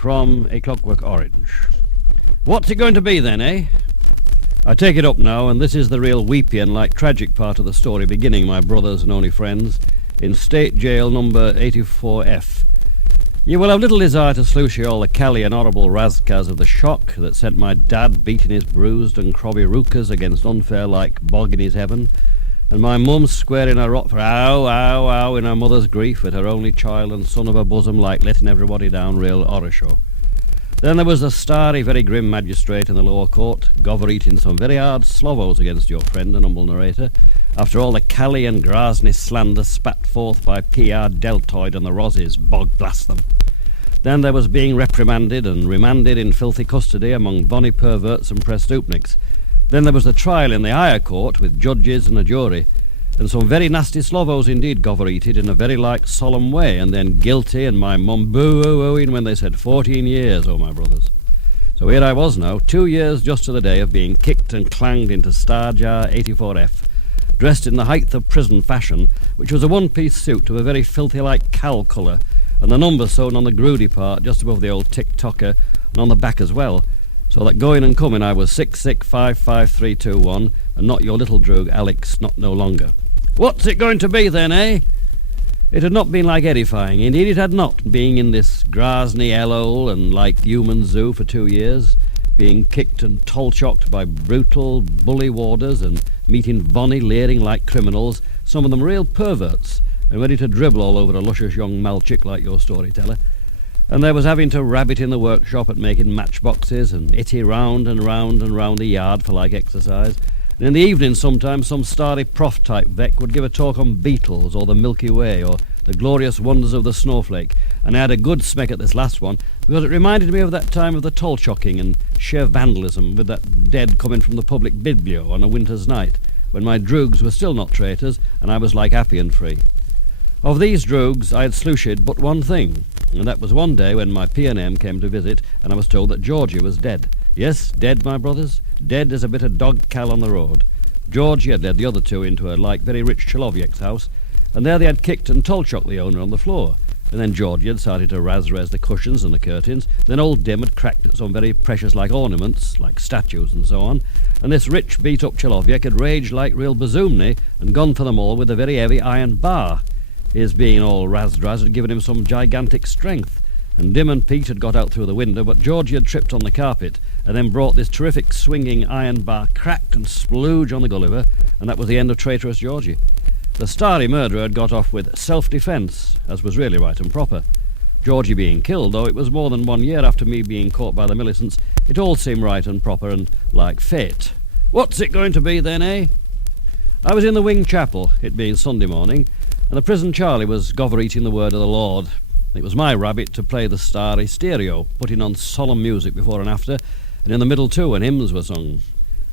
from A Clockwork Orange. What's it going to be then, eh? I take it up now, and this is the real weepy and like tragic part of the story beginning, my brothers and only friends, in State Jail number 84F. You will have little desire to sluice you all the cally and horrible razzcas of the shock that sent my dad beating his bruised and crobby rookas against unfair like bog in his heaven, and my mum squaring her rot for ow in her mother's grief at her only child and son of her bosom like letting everybody down real horror show. Then there was the starry, very grim magistrate in the lower court, gover-eating some very hard slovos against your friend and humble narrator, after all the cally and grahzny slander spat forth by P.R. Deltoid and the Rosses, bog blast them. Then there was being reprimanded and remanded in filthy custody among bonny perverts and prestoopniks. Then there was the trial in the higher court with judges and a jury, and some very nasty slovos indeed gover-eated in a very like solemn way, and then guilty and my mum boo-ooing when they said 14 years, oh my brothers. So here I was now, 2 years just to the day of being kicked and clanged into Starjar 84F, dressed in the height of prison fashion, which was a one-piece suit of a very filthy like cowl colour, and the number sewn on the groody part just above the old tick-tocker and on the back as well, so that going and coming I was 6655321 and not your little droog Alex not no longer. What's it going to be then, eh? It had not been like edifying, indeed it had not, being in this grahzny hellhole and like human zoo for 2 years, being kicked and toll-shocked by brutal bully warders and meeting bonny leering like criminals, some of them real perverts, and ready to dribble all over a luscious young malchick like your storyteller. And there was having to rabbit in the workshop at making matchboxes and itty round and round and round the yard for like exercise. And in the evening sometimes some starry prof-type vec would give a talk on beetles or the Milky Way or the glorious wonders of the snowflake. And I had a good smeck at this last one because it reminded me of that time of the toll-shocking and sheer vandalism with that dead coming from the public biblio on a winter's night when my droogs were still not traitors and I was like happy and free. Of these droogs I had sluiced but one thing, and that was one day when my P&M came to visit and I was told that Georgie was dead. Yes, dead, my brothers, dead as a bit of dog cal on the road. Georgie had led the other two into a like very rich Chaloviek's house, and there they had kicked and toll-shocked the owner on the floor, and then Georgie had started to raz-raz the cushions and the curtains, then old Dim had cracked at some very precious like ornaments, like statues and so on, and this rich beat-up Chaloviek had raged like real bazoomny and gone for them all with a very heavy iron bar. His being all raz-draz had given him some gigantic strength, and Dim and Pete had got out through the window, but Georgie had tripped on the carpet and then brought this terrific swinging iron bar crack and splooge on the Gulliver, and that was the end of traitorous Georgie. The starry murderer had got off with self-defence, as was really right and proper. Georgie being killed, though it was more than 1 year after me being caught by the Millicents, it all seemed right and proper and like fate. What's it going to be then, eh? I was in the Wing Chapel, it being Sunday morning, and the prison Charlie was gover-eating the word of the Lord. It was my rabbit to play the starry stereo, putting on solemn music before and after, and in the middle too when hymns were sung.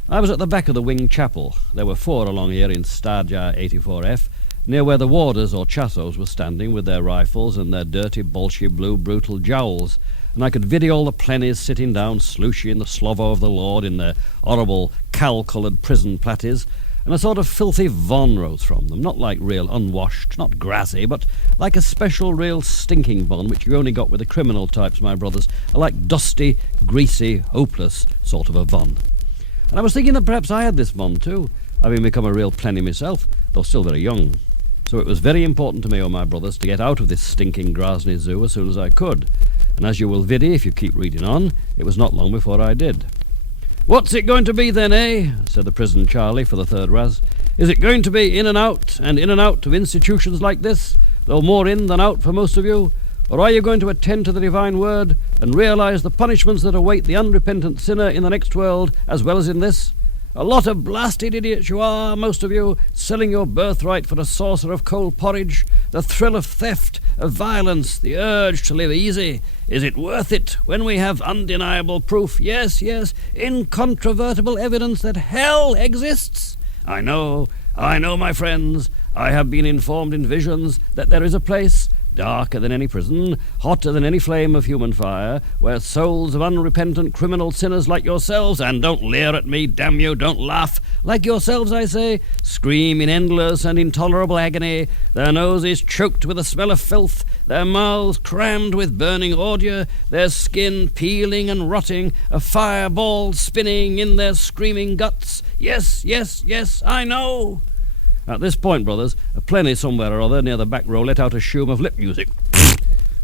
I was at the back of the Wing Chapel. There were 4 along here in Starjar 84F, near where the warders or chassos were standing with their rifles and their dirty bolshy blue brutal jowls, and I could video all the plennies sitting down sluichy in the slovo of the Lord in their horrible cowl-coloured prison platties, and a sort of filthy von rose from them, not like real unwashed, not grassy, but like a special real stinking von which you only got with the criminal types, my brothers, a like dusty, greasy, hopeless sort of a von. And I was thinking that perhaps I had this von too, having become a real plenny myself, though still very young. So it was very important to me, oh my brothers, to get out of this stinking grahzny zoo as soon as I could, and as you will viddy if you keep reading on, it was not long before I did. What's it going to be then, eh? Said the prison Charlie for the third raz. Is it going to be in and out of institutions like this, though more in than out for most of you? Or are you going to attend to the divine word and realise the punishments that await the unrepentant sinner in the next world as well as in this? A lot of blasted idiots you are, most of you, selling your birthright for a saucer of cold porridge, the thrill of theft, of violence, the urge to live easy. Is it worth it when we have undeniable proof, yes, incontrovertible evidence that hell exists? I know, my friends, I have been informed in visions that there is a place, darker than any prison, hotter than any flame of human fire, where souls of unrepentant criminal sinners like yourselves, and don't leer at me, damn you, don't laugh, like yourselves, I say, scream in endless and intolerable agony, their noses choked with the smell of filth, their mouths crammed with burning ordure, their skin peeling and rotting, a fireball spinning in their screaming guts. Yes, yes, yes, I know. At this point, brothers, a plenny somewhere or other near the back row let out a shoom of lip music.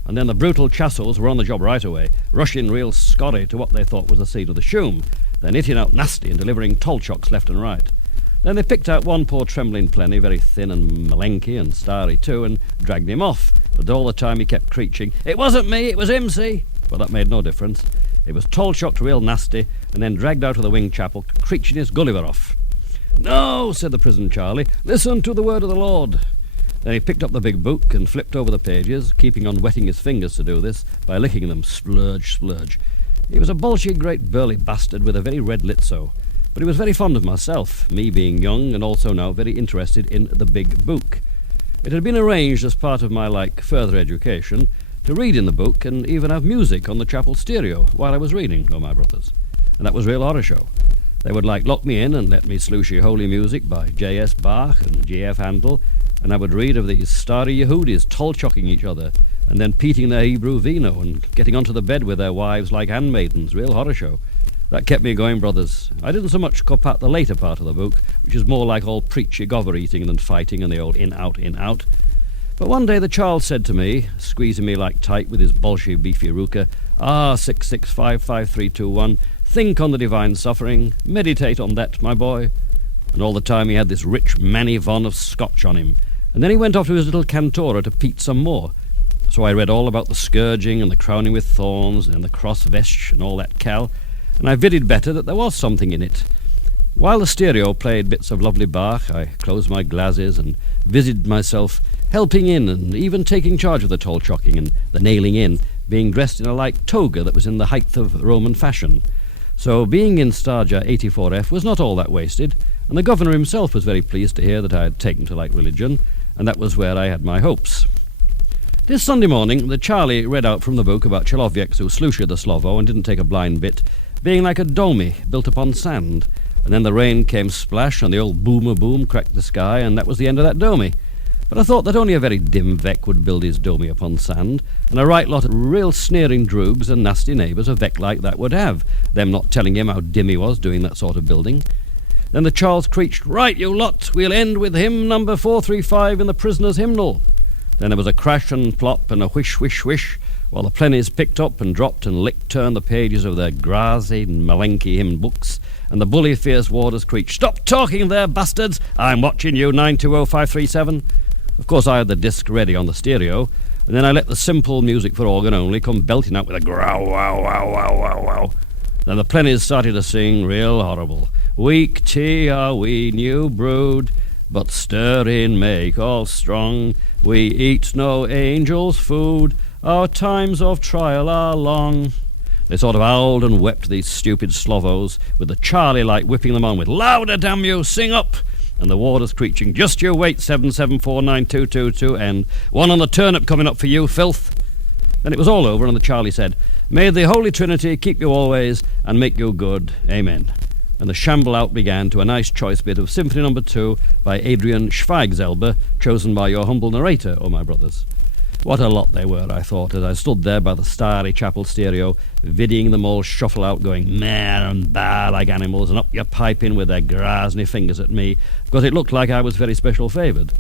And then the brutal chassels were on the job right away, rushing real scorry to what they thought was the seed of the shoom, then hitting out nasty and delivering tolchocks left and right. Then they picked out one poor trembling plenny, very thin and malenky and starry too, and dragged him off. But all the time he kept creeching, "It wasn't me, it was him, see?" Well, that made no difference. He was tolchocked real nasty, and then dragged out of the wing chapel, creeching his Gulliver off. "No," said the prison Charlie, "listen to the word of the Lord." Then he picked up the big book and flipped over the pages, keeping on wetting his fingers to do this by licking them, splurge, splurge. He was a bolshy, great burly bastard with a very red litso, but he was very fond of myself, me being young and also now very interested in the big book. It had been arranged as part of my, further education to read in the book and even have music on the chapel stereo while I was reading, oh my brothers. And that was real horror show. They would lock me in and let me slooshy holy music by J.S. Bach and G.F. Handel, and I would read of these starry Yehudis tolchocking each other and then peating their Hebrew vino and getting onto the bed with their wives like handmaidens, real horror show. That kept me going, brothers. I didn't so much cop at the later part of the book, which is more like all preachy gobber-eating and fighting and the old in-out, in-out. But one day the child said to me, squeezing me tight with his bolshy beefy ruka, 6655321, think on the divine suffering, meditate on that, my boy. And all the time he had this rich Manny Von of Scotch on him, and then he went off to his little cantora to peat some more. So I read all about the scourging and the crowning with thorns and the cross vesh and all that cal, and I viddied better that there was something in it. While the stereo played bits of lovely Bach, I closed my glasses and busied myself helping in and even taking charge of the tolchocking and the nailing in, being dressed in a light toga that was in the height of Roman fashion. So being in Starja 84F was not all that wasted, and the governor himself was very pleased to hear that I had taken to religion, and that was where I had my hopes. This Sunday morning, the Charlie read out from the book about Chelovieks who slooshed the Slovo and didn't take a blind bit, being like a domy built upon sand, and then the rain came splash and the old boomer boom cracked the sky, and that was the end of that domy. But I thought that only a very dim Vec would build his domy upon sand, and a right lot of real sneering droogs and nasty neighbours a Vec like that would have, them not telling him how dim he was doing that sort of building. Then the Charles creached, "Right, you lot, we'll end with hymn number 435 in the prisoner's hymnal." Then there was a crash and plop and a whish, whish, whish, while the plennies picked up and dropped and lick-turned the pages of their grahzny and malenky hymn books, and the bully fierce warders creached, "Stop talking there, bastards! I'm watching you, 920537. Of course, I had the disc ready on the stereo, and then I let the simple music for organ only come belting out with a growl, wow, wow, wow, wow, wow. Then the plennies started to sing real horrible. "Weak tea are we, new brewed, but stirring make all strong. We eat no angel's food, our times of trial are long." They sort of howled and wept, these stupid Slovos, with the Charlie light whipping them on with, "Louder, damn you, sing up!" And the warders creeching, "Just you wait, 7749222, and one on the turnip coming up for you, filth." Then it was all over, and the Charlie said, "May the Holy Trinity keep you always and make you good. Amen." And the shamble out began to a nice choice bit of Symphony No. 2 by Adrian Schweigselber, chosen by your humble narrator, oh my brothers. What a lot they were, I thought, as I stood there by the starry chapel stereo, viddying them all shuffle out, going meh and bah like animals, and up your piping with their grahzny fingers at me, because it looked like I was very special favoured.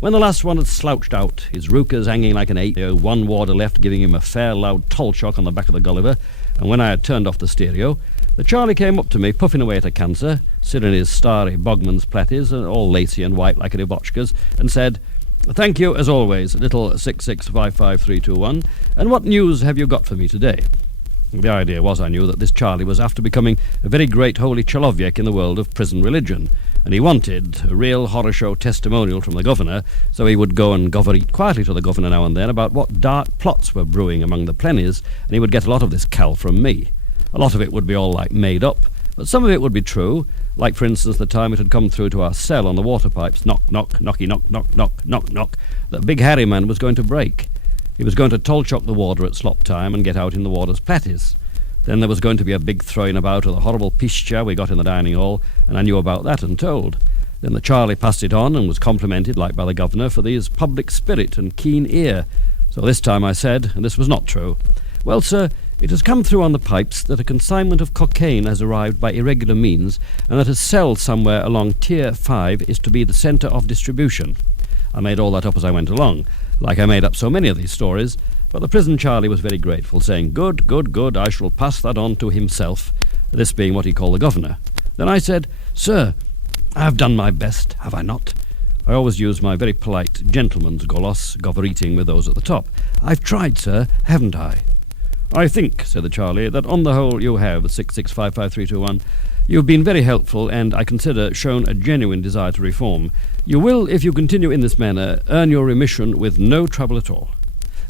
When the last one had slouched out, his rukas hanging like an 8, one warder left giving him a fair loud tolchock on the back of the Gulliver, and when I had turned off the stereo, the Charlie came up to me, puffing away at a cancer, sitting in his starry Bogman's platies, all lacy and white like a debauchka's, and said, "Thank you, as always, little 6655321, and what news have you got for me today?" The idea was, I knew, that this Charlie was after becoming a very great holy Cheloviek in the world of prison religion, and he wanted a real horror show testimonial from the governor, so he would go and gover-eat quietly to the governor now and then about what dark plots were brewing among the plennies, and he would get a lot of this cal from me. A lot of it would be all made up, but some of it would be true, like for instance the time it had come through to our cell on the water pipes, knock, knock, knocky, knock, knock, knock, knock, knock, that Big Harry Man was going to break. He was going to toll-chock the warder at slop time and get out in the warder's platties. Then there was going to be a big throwing about of the horrible pisture we got in the dining hall, and I knew about that and told. Then the Charlie passed it on and was complimented, like by the governor, for his public spirit and keen ear. So this time I said, and this was not true, "Well, sir, it has come through on the pipes that a consignment of cocaine has arrived by irregular means, and that a cell somewhere along Tier 5 is to be the centre of distribution." I made all that up as I went along, like I made up so many of these stories, but the prison Charlie was very grateful, saying, "Good, good, good, I shall pass that on to himself," this being what he called the governor. Then I said, "Sir, I have done my best, have I not?" I always use my very polite gentleman's golos, gover-eating with those at the top. "I've tried, sir, haven't I?" "I think," said the Charlie, "that on the whole you have, 6655321. You've been very helpful, and I consider shown a genuine desire to reform. You will, if you continue in this manner, earn your remission with no trouble at all."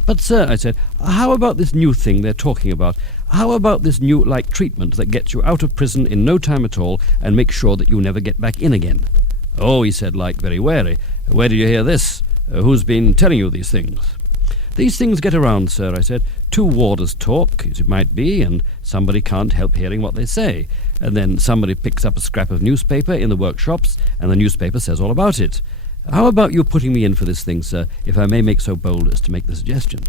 "But, sir," I said, "how about this new thing they're talking about? How about this new, treatment that gets you out of prison in no time at all and makes sure that you never get back in again?" "Oh," he said, very wary. "Where did you hear this? Who's been telling you these things?" "These things get around, sir," I said. "Two warders talk, as it might be, and somebody can't help hearing what they say. And then somebody picks up a scrap of newspaper in the workshops, and the newspaper says all about it. How about you putting me in for this thing, sir, if I may make so bold as to make the suggestion?"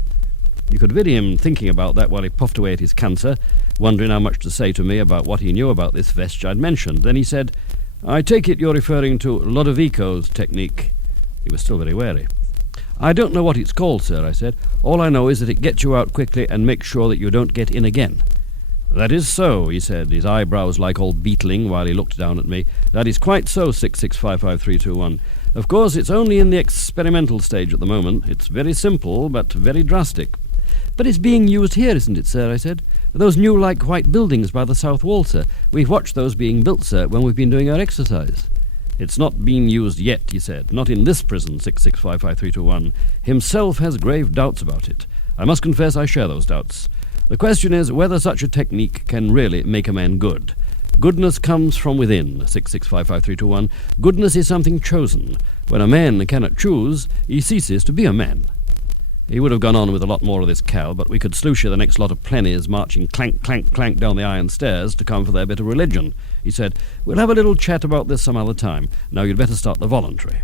You could hear him thinking about that while he puffed away at his cancer, wondering how much to say to me about what he knew about this vetch I'd mentioned. Then he said, "I take it you're referring to Lodovico's technique." He was still very wary. "I don't know what it's called, sir," I said. "All I know is that it gets you out quickly and makes sure that you don't get in again." "That is so," he said, his eyebrows like all beetling while he looked down at me. "That is quite so, 6655321. Of course, it's only in the experimental stage at the moment. It's very simple, but very drastic." "But it's being used here, isn't it, sir?" I said. "Those new, white buildings by the south wall, sir. We've watched those being built, sir, when we've been doing our exercise." "It's not been used yet," he said. "Not in this prison, 6655321. Himself has grave doubts about it. I must confess I share those doubts. The question is whether such a technique can really make a man good. Goodness comes from within, 6655321. Goodness is something chosen. When a man cannot choose, he ceases to be a man." He would have gone on with a lot more of this Cal, but we could sluice the next lot of plennies marching clank, clank, clank down the iron stairs to come for their bit of religion. He said, "We'll have a little chat about this some other time. Now you'd better start the voluntary."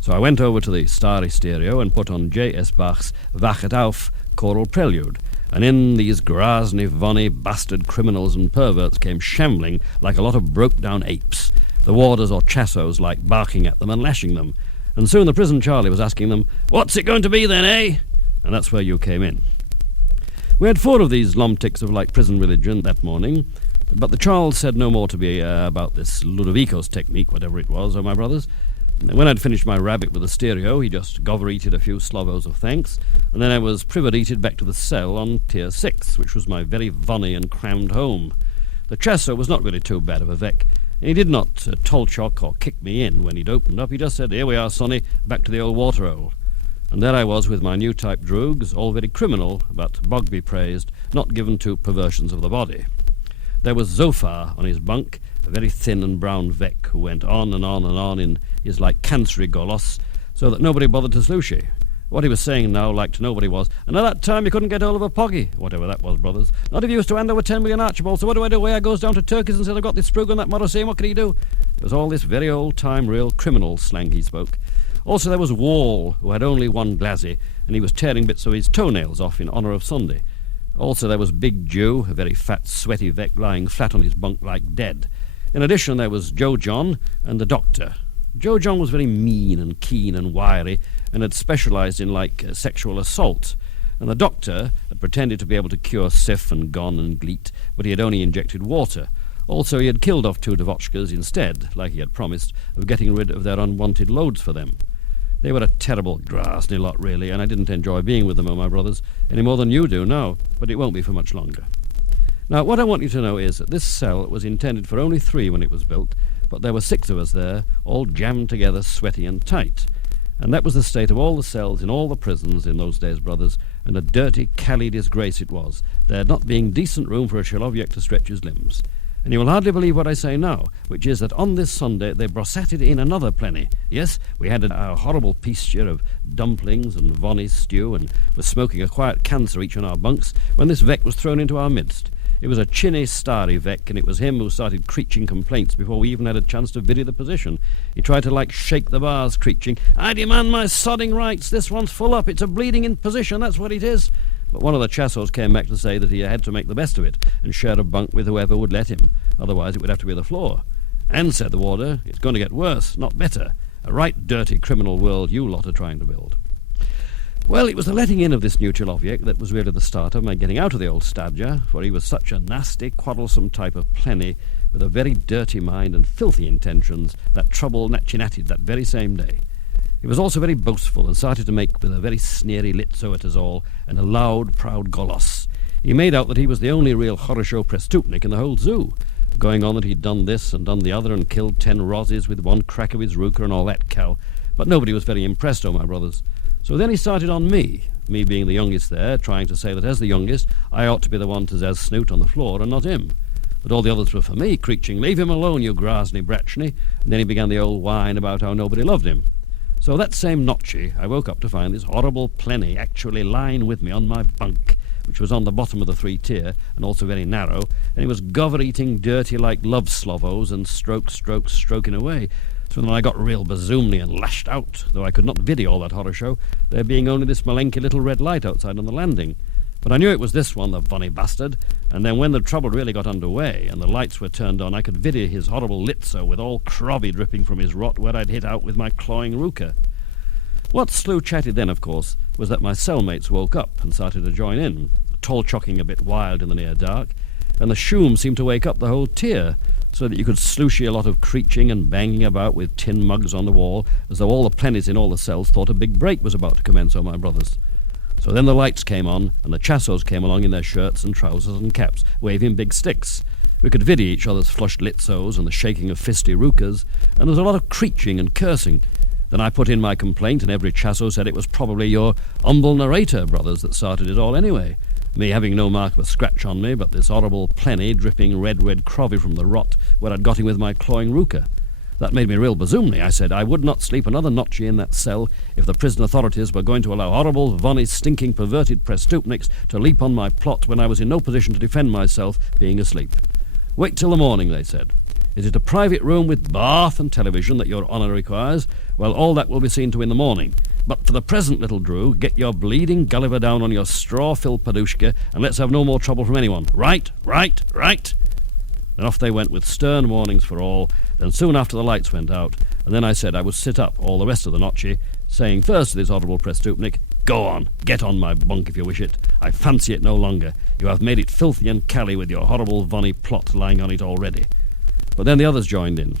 So I went over to the starry stereo and put on J.S. Bach's Wachet auf choral prelude, and in these grahzny, vonny, bastard criminals and perverts came shambling like a lot of broke-down apes, the warders or chassos barking at them and lashing them. And soon the prison Charlie was asking them, "What's it going to be then, eh?" And that's where you came in. We had 4 of these lomticks of prison religion that morning, but the Charles said no more to me about this Ludovico's technique, whatever it was, my brothers. When I'd finished my rabbit with the stereo, he just gover-eated a few slovos of thanks, and then I was privateated back to the cell on Tier 6, which was my very vonny and crammed home. The chasso was not really too bad of a vec, and he did not toll-chock or kick me in when he'd opened up. He just said, "Here we are, sonny, back to the old water-hole." And there I was with my new type droogs, all very criminal, but Bogby praised, not given to perversions of the body. There was Zophar on his bunk, a very thin and brown vec who went on and on and on in his cancery golos, so that nobody bothered to sluice. What he was saying now, to nobody, was, "And at that time you couldn't get hold of a poggy," whatever that was, brothers. "Not if you used to hand over 10 million Archibald, so what do I do? Away I goes down to Turkey's and said I've got this sprug on that motto saying, what can he do?" It was all this very old-time, real criminal slang he spoke. Also there was Wall, who had only one glazzy, and he was tearing bits of his toenails off in honour of Sunday. Also there was Big Jew, a very fat, sweaty vec lying flat on his bunk like dead. In addition there was Joe John and the doctor. Joe John was very mean and keen and wiry, and had specialised in sexual assault. And the doctor had pretended to be able to cure Sif and Gon and Gleet, but he had only injected water. Also he had killed off 2 Dvochkas instead, like he had promised, of getting rid of their unwanted loads for them. They were a terrible grahzny lot, really, and I didn't enjoy being with them, my brothers, any more than you do now, but it won't be for much longer. Now, what I want you to know is that this cell was intended for only 3 when it was built, but there were 6 of us there, all jammed together, sweaty and tight. And that was the state of all the cells in all the prisons in those days, brothers, and a dirty, cally disgrace it was, there not being decent room for a Cheloviak to stretch his limbs. And you will hardly believe what I say now, which is that on this Sunday they brossatted in another plenty. Yes, we had a horrible pisture of dumplings and vonny stew, and were smoking a quiet cancer each on our bunks, when this Vec was thrown into our midst. It was a chinny, starry Vec, and it was him who started creeching complaints before we even had a chance to vary the position. He tried to, shake the bars, creeching, "I demand my sodding rights, this one's full up, it's a bleeding in position, that's what it is." But one of the chassos came back to say that he had to make the best of it and share a bunk with whoever would let him. Otherwise it would have to be the floor. "And," said the warder, "it's going to get worse, not better. A right dirty criminal world you lot are trying to build." Well, it was the letting in of this new Chiloviec that was really the start of my getting out of the old Stadger, for he was such a nasty, quarrelsome type of plenny, with a very dirty mind and filthy intentions, that trouble natchinatted that very same day. He was also very boastful, and started to make with a very sneery litzo at us all, and a loud, proud golos. He made out that he was the only real horosho prestupnik in the whole zoo, going on that he'd done this and done the other, and killed 10 roses with one crack of his rooker and all that cow. But nobody was very impressed, oh my brothers. So then he started on me being the youngest there, trying to say that as the youngest, I ought to be the one to zaz snoot on the floor and not him. But all the others were for me, creeching, "Leave him alone, you grahzny, bratchny," and then he began the old whine about how nobody loved him. So that same notchy, I woke up to find this horrible plenny actually lying with me on my bunk, which was on the bottom of the 3-tier, and also very narrow, and he was gover-eating dirty like love slovos and stroking away. So then I got real bazoomly and lashed out, though I could not video all that horror show, there being only this malenky little red light outside on the landing. But I knew it was this one, the vonny bastard, and then when the trouble really got underway and the lights were turned on, I could video his horrible litzo with all crobby dripping from his rot where I'd hit out with my clawing rooker. What slew chatted then, of course, was that my cellmates woke up and started to join in, tall-chocking a bit wild in the near dark, and the shoom seemed to wake up the whole tier, so that you could slooshy a lot of creeching and banging about with tin mugs on the wall, as though all the plennies in all the cells thought a big break was about to commence, oh my brothers. So then the lights came on, and the chassos came along in their shirts and trousers and caps, waving big sticks. We could video each other's flushed litzos and the shaking of fisty rookers, and there was a lot of creeching and cursing. Then I put in my complaint, and every chasso said it was probably your humble narrator, brothers, that started it all anyway. Me having no mark of a scratch on me, but this horrible plenny dripping red crovy from the rot where I'd got him with my clawing rooker. That made me real bazoomly. I said I would not sleep another notchy in that cell if the prison authorities were going to allow horrible, vonny, stinking, perverted prestupniks to leap on my plot when I was in no position to defend myself, being asleep. Wait till the morning, they said. Is it a private room with bath and television that your honour requires? Well, all that will be seen to in the morning. But for the present, little Drew, get your bleeding Gulliver down on your straw-filled padushka, and let's have no more trouble from anyone. Right, right, right. Then off they went with stern warnings for all. Then soon after the lights went out, and then I said I would sit up all the rest of the notchy, saying first to this horrible prestupnik, "Go on, get on my bunk if you wish it. I fancy it no longer. You have made it filthy and cally with your horrible vonny plot lying on it already." But then the others joined in.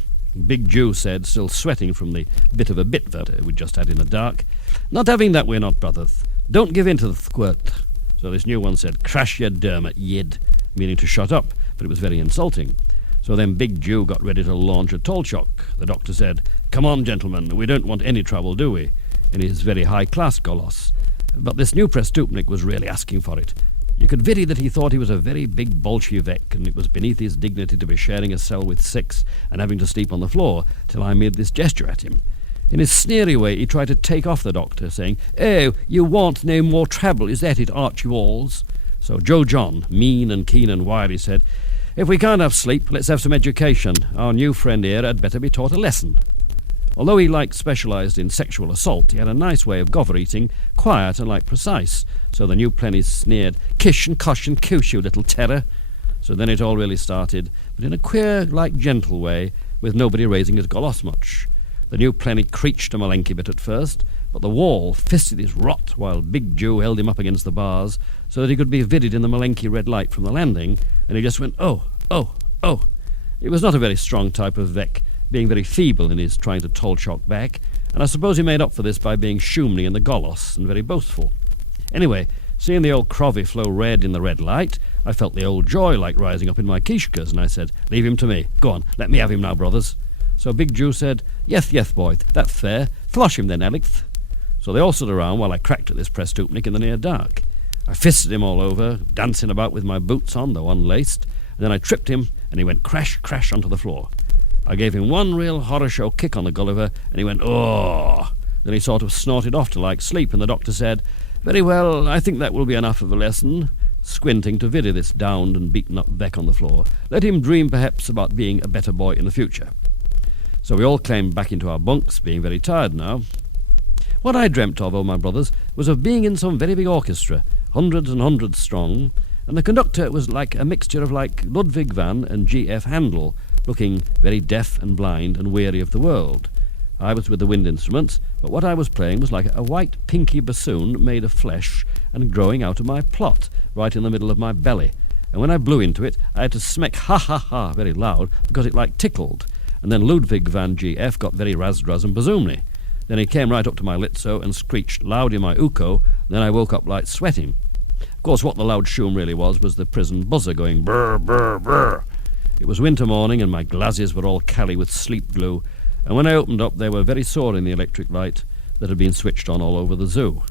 Big Jew said, still sweating from the bit of a bit that we'd just had in the dark, "Not having that way not, brothers. Don't give in to the squirt." So this new one said, "Crash your dermot, yid," meaning to shut up, but it was very insulting. So then Big Jew got ready to launch a tolchok. The doctor said, "Come on, gentlemen, we don't want any trouble, do we?" in his very high-class golos. But this new prestupnik was really asking for it. You could vary that he thought he was a very big Bolshevik, and it was beneath his dignity to be sharing a cell with 6 and having to sleep on the floor, till I made this gesture at him. In his sneery way, he tried to take off the doctor, saying, "Oh, you want no more trouble, is that it, Archie Walls?" So Joe John, mean and keen and wily, said, "If we can't have sleep, let's have some education. Our new friend here had better be taught a lesson." Although he specialised in sexual assault, he had a nice way of gover-eating, quiet and precise. So the new plennies sneered, "Kish and cosh and coosh, you little terror." So then it all really started, but in a queer, gentle way, with nobody raising his golos much. The new plenny creeched a malenky bit at first, but the wall fisted his rot while Big Jew held him up against the bars so that he could be vidded in the malenky red light from the landing, and he just went, "Oh, oh, oh." It was not a very strong type of Vec, being very feeble in his trying to tolchok back, and I suppose he made up for this by being shoomly in the golos and very boastful. Anyway, seeing the old crovy flow red in the red light, I felt the old joy rising up in my kishkas, and I said, "Leave him to me. Go on, let me have him now, brothers." So Big Jew said, "Yeth, boy, that's fair. Flosh him then, Alex." So they all stood around while I cracked at this prestupnik in the near dark. I fisted him all over, dancing about with my boots on, though unlaced, and then I tripped him, and he went crash, crash onto the floor. I gave him one real horror show kick on the Gulliver, and he went, "Oh!" Then he sort of snorted off to like sleep, and the doctor said, "Very well, I think that will be enough of a lesson," squinting to vary this downed and beaten up Beck on the floor. "Let him dream perhaps about being a better boy in the future." So we all climbed back into our bunks, being very tired now. What I dreamt of, oh my brothers, was of being in some very big orchestra, hundreds and hundreds strong, and the conductor was like a mixture of like Ludwig van and G.F. Handel, looking very deaf and blind and weary of the world. I was with the wind instruments, but what I was playing was like a white pinky bassoon made of flesh and growing out of my plot, right in the middle of my belly. And when I blew into it, I had to smack ha ha ha very loud because it like tickled. And then Ludwig van G.F. got very razdraz and bazoomny. Then he came right up to my litzo and screeched loud in my uko, then I woke up like sweating. Of course, what the loud shoom really was the prison buzzer going brr, brr, brr. It was winter morning and my glasses were all cally with sleep glue, and when I opened up they were very sore in the electric light that had been switched on all over the zoo.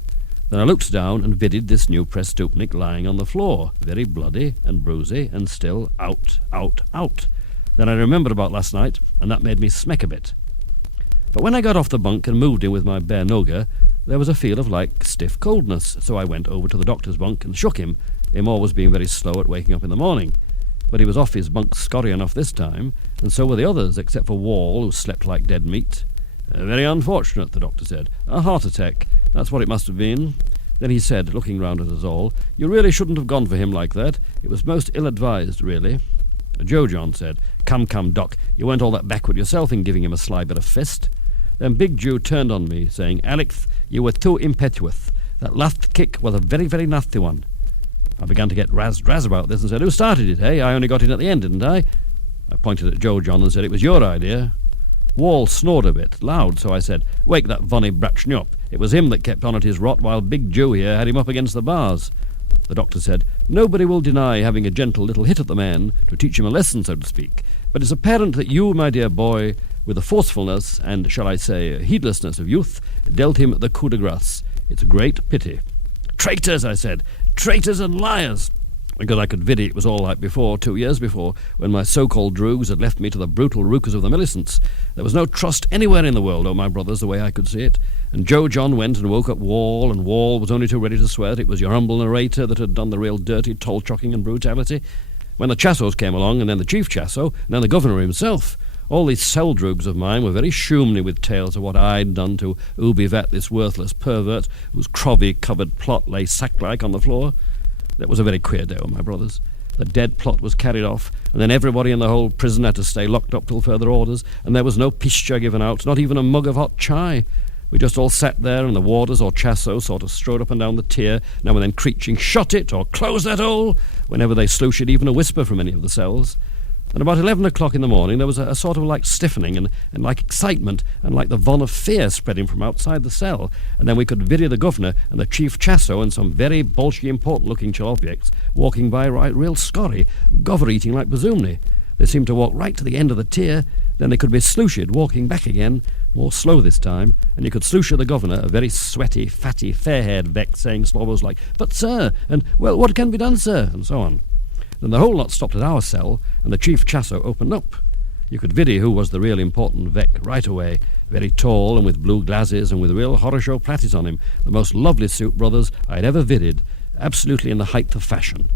Then I looked down and vidded this new prestupnik lying on the floor, very bloody and bruisy and still out, out, out. Then I remembered about last night, and that made me smeck a bit. But when I got off the bunk and moved in with my bare noga, there was a feel of like stiff coldness, so I went over to the doctor's bunk and shook him, him always being very slow at waking up in the morning. But he was off his bunk scurry enough this time, and so were the others, except for Wall, who slept like dead meat. Very unfortunate, the doctor said. A heart attack, that's what it must have been. Then he said, looking round at us all, "You really shouldn't have gone for him like that. It was most ill-advised, really." Joe John said, Come, Doc, you weren't all that backward yourself in giving him a sly bit of fist." Then Big Jew turned on me, saying, "Alex, you were too impetuous. That last kick was a very, very nasty one." I began to get razzed about this and said, "Who started it, eh? I only got in at the end, didn't I?" I pointed at Joe John and said, "It was your idea." Wall snored a bit, loud, so I said, "Wake that vonny bratchny up. It was him that kept on at his rot while Big Jew here had him up against the bars." The doctor said, "Nobody will deny having a gentle little hit at the man to teach him a lesson, so to speak. But it's apparent that you, my dear boy, with the forcefulness and, shall I say, heedlessness of youth, dealt him the coup de grace. It's a great pity." "Traitors," I said, "traitors and liars." Because I could vidi it was all like before, 2 years before, when my so-called droogs had left me to the brutal rookers of the Millicents. There was no trust anywhere in the world, oh my brothers, the way I could see it. And Joe John went and woke up Wall, and Wall was only too ready to swear it was your humble narrator that had done the real dirty toll-chocking and brutality. When the Chassos came along, and then the Chief Chasso, and then the Governor himself, all these cell droogs of mine were very shoomly with tales of what I'd done to Ubivet, this worthless pervert, whose crovy-covered plot lay sack-like on the floor. That was a very queer day, oh my brothers. The dead plot was carried off, and then everybody in the whole prison had to stay locked up till further orders, and there was no pischa given out, not even a mug of hot chai. We just all sat there, and the warders or Chasso sort of strode up and down the tier, now and then creeching, "Shut it!" or "Close that hole!" whenever they slooshed even a whisper from any of the cells. And about 11 o'clock in the morning there was a sort of like stiffening and like excitement and like the von of fear spreading from outside the cell, and then we could vidi the governor and the Chief Chasso and some very bolshy important-looking objects walking by right real scorry, gover-eating like bazoomny. They seemed to walk right to the end of the tier, then they could be slooshed walking back again, more slow this time, and you could sloosha the governor, a very sweaty, fatty, fair-haired Vex, saying slobos like, "But, sir," and "Well, what can be done, sir?" and so on. Then the whole lot stopped at our cell, and the Chief Chasso opened up. You could vidi who was the real important Vec right away, very tall and with blue glasses and with real horror show platies on him, the most lovely suit, brothers, I'd ever vidded, absolutely in the height of fashion.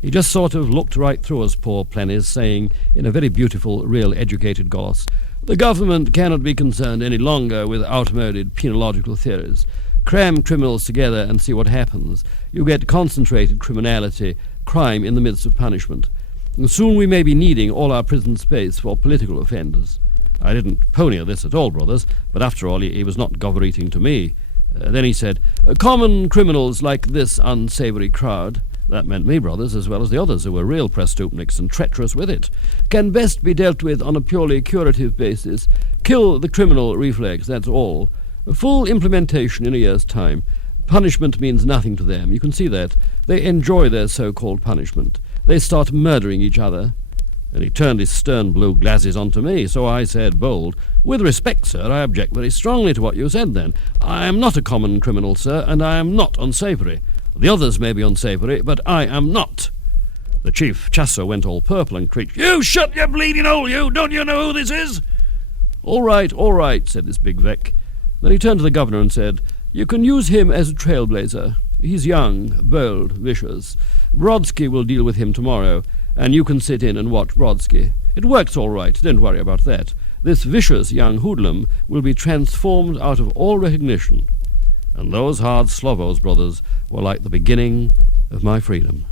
He just sort of looked right through us poor plennies, saying, in a very beautiful, real educated goss, "The government cannot be concerned any longer with outmoded penological theories. Cram criminals together and see what happens. You get concentrated criminality, crime in the midst of punishment. And soon we may be needing all our prison space for political offenders." I didn't pony this at all, brothers, but after all he was not gover-eating to me. Then he said, "Common criminals like this unsavoury crowd," that meant me, brothers, as well as the others who were real prestupniks and treacherous with it, "can best be dealt with on a purely curative basis. Kill the criminal reflex, that's all. Full implementation in a year's time. Punishment means nothing to them. You can see that. They enjoy their so-called punishment. They start murdering each other." And he turned his stern blue glasses onto me, so I said, bold, "With respect, sir, I object very strongly to what you said then. I am not a common criminal, sir, and I am not unsavoury. The others may be unsavoury, but I am not." The chief chasso went all purple and creaked, "You shut your bleeding hole, you! Don't you know who this is?" All right, said this big Vec. Then he turned to the governor and said, "You can use him as a trailblazer. He's young, bold, vicious. Brodsky will deal with him tomorrow, and you can sit in and watch Brodsky. It works all right, don't worry about that. This vicious young hoodlum will be transformed out of all recognition." And those hard Slovos brothers were like the beginning of my freedom.